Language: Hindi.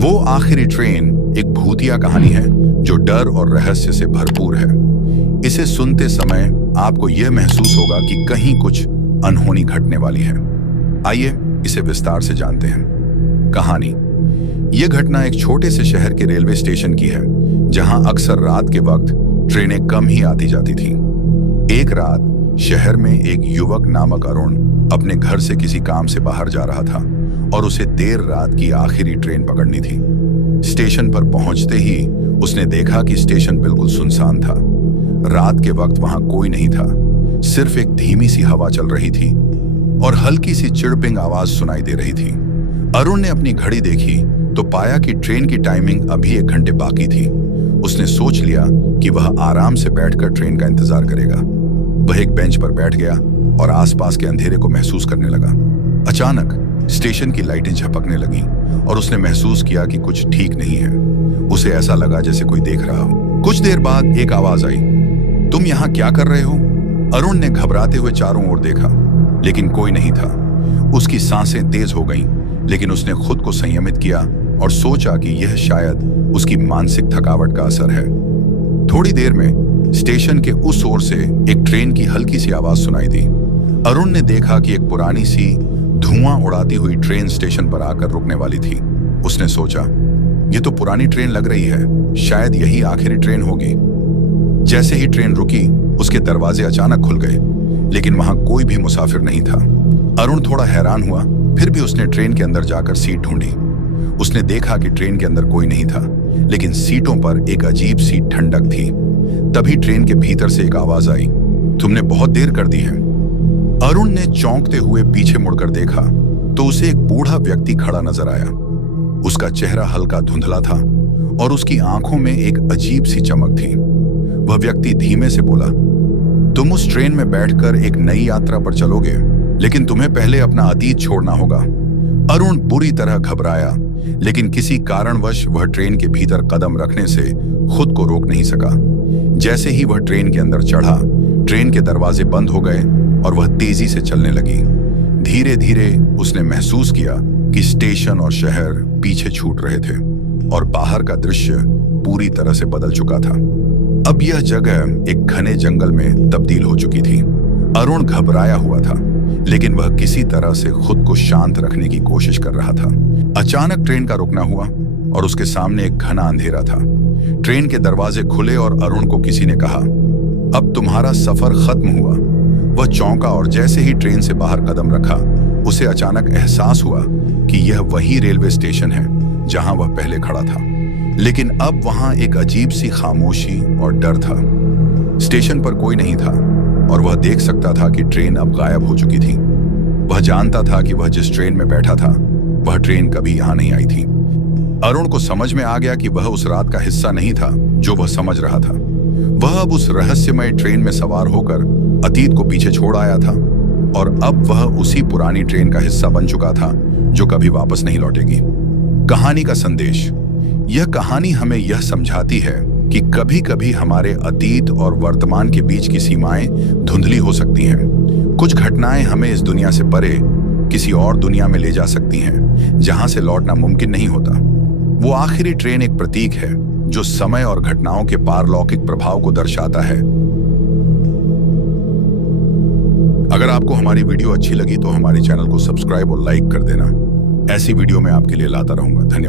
वो आखिरी ट्रेन एक भूतिया कहानी है जो डर और रहस्य से भरपूर है। इसे सुनते समय आपको यह महसूस होगा कि कहीं कुछ अनहोनी घटने वाली है। आइए इसे विस्तार से जानते हैं। कहानी। यह घटना एक छोटे से शहर के रेलवे स्टेशन की है, जहां अक्सर रात के वक्त ट्रेनें कम ही आती जाती थीं। एक रात शहर में एक युवक नामक अरुण अपने घर से किसी काम से बाहर जा रहा था और उसे देर रात की आखिरी ट्रेन पकड़नी थी। स्टेशन पर पहुंचते ही उसने देखा कि स्टेशन बिल्कुल सुनसान था। रात के वक्त वहां कोई नहीं था, सिर्फ एक धीमी सी हवा चल रही थी और हल्की सी चिड़पिंग आवाज सुनाई दे रही थी। अरुण ने अपनी घड़ी देखी तो पाया कि ट्रेन की टाइमिंग अभी 1 घंटे बाकी थी। उसने सोच लिया कि वह आराम से बैठकर ट्रेन का इंतजार करेगा। वह एक बेंच पर बैठ गया और आसपास के अंधेरे को महसूस करने लगा। अचानक स्टेशन की लाइटें झपकने लगीं और उसने महसूस किया कि कुछ ठीक नहीं है। उसे ऐसा लगा जैसे कोई देख रहा हो। कुछ देर बाद एक आवाज आई, तुम यहाँ क्या कर रहे हो? अरुण ने घबराते हुए चारों ओर देखा, लेकिन कोई नहीं था। उसकी सांसें तेज हो गईं, लेकिन उसने खुद को संयमित किया और सोचा कि यह शायद उसकी मानसिक थकावट का असर है। थोड़ी देर में स्टेशन के उस ओर से एक ट्रेन की हल्की सी आवाज सुनाई दी। अरुण ने देखा कि एक पुरानी सी धुआं उड़ाती हुई ट्रेन स्टेशन पर आकर रुकने वाली थी। उसने सोचा, यह तो पुरानी ट्रेन लग रही है, शायद यही आखिरी ट्रेन होगी। जैसे ही ट्रेन रुकी, उसके दरवाजे अचानक खुल गए, लेकिन वहां कोई भी मुसाफिर नहीं था। अरुण थोड़ा हैरान हुआ, फिर भी उसने ट्रेन के अंदर जाकर सीट ढूंढी। उसने देखा कि ट्रेन के अंदर कोई नहीं था, लेकिन सीटों पर एक अजीब सी ठंडक थी। तभी ट्रेन के भीतर से एक आवाज आई, तुमने बहुत देर कर दी है। अरुण ने चौंकते हुए पीछे मुड़कर देखा तो उसे एक बूढ़ा व्यक्ति खड़ा नजर आया। उसका चेहरा हल्का धुंधला था और उसकी आंखों में एक अजीब सी चमक थी। वह व्यक्ति धीमे से बोला, तुम उस ट्रेन में बैठकर एक नई यात्रा पर चलोगे, लेकिन तुम्हें पहले अपना अतीत छोड़ना होगा। अरुण बुरी तरह घबराया, लेकिन किसी कारणवश वह ट्रेन के भीतर कदम रखने से खुद को रोक नहीं सका। जैसे ही वह ट्रेन के अंदर चढ़ा, ट्रेन के दरवाजे बंद हो गए और वह तेजी से चलने लगी। धीरे धीरे उसने महसूस किया कि स्टेशन और शहर पीछे छूट रहे थे और बाहर का दृश्य पूरी तरह से बदल चुका था। अब यह जगह एक घने जंगल में तब्दील हो चुकी थी। अरुण घबराया हुआ था, लेकिन वह किसी तरह से खुद को शांत रखने की कोशिश कर रहा था। अचानक ट्रेन का रुकना हुआ और उसके सामने एक घना अंधेरा था। ट्रेन के दरवाजे खुले और अरुण को किसी ने कहा, अब तुम्हारा सफर खत्म हुआ। वह चौंका और जैसे ही ट्रेन से बाहर कदम रखा, उसे अचानक एहसास हुआ कि यह वही रेलवे स्टेशन है जहां वह पहले खड़ा था, लेकिन अब वहां एक अजीब सी खामोशी और डर था। स्टेशन पर कोई नहीं था और वह देख सकता था कि ट्रेन अब गायब हो चुकी थी। वह जानता था कि वह जिस ट्रेन में बैठा था, वह ट्रेन कभी यहां नहीं आई थी। अरुण को समझ में आ गया कि वह उस रात का हिस्सा नहीं था जो वह समझ रहा था। वह अब उस रहस्यमय ट्रेन में सवार होकर अतीत को पीछे छोड़ आया था और अब वह उसी पुरानी ट्रेन का हिस्सा बन चुका था जो कभी वापस नहीं लौटेगी। कहानी का संदेश। यह कहानी हमें यह समझाती है कि कभी-कभी हमारे अतीत और वर्तमान के बीच की सीमाएं धुंधली हो सकती हैं। कुछ घटनाएं हमें इस दुनिया से परे किसी और दुनिया में ले जा सकती हैं, जहां से लौटना मुमकिन नहीं होता। वो आखिरी ट्रेन एक प्रतीक है जो समय और घटनाओं के पारलौकिक प्रभाव को दर्शाता है। अगर आपको हमारी वीडियो अच्छी लगी तो हमारे चैनल को सब्सक्राइब और लाइक कर देना। ऐसी वीडियो मैं आपके लिए लाता रहूंगा। धन्यवाद।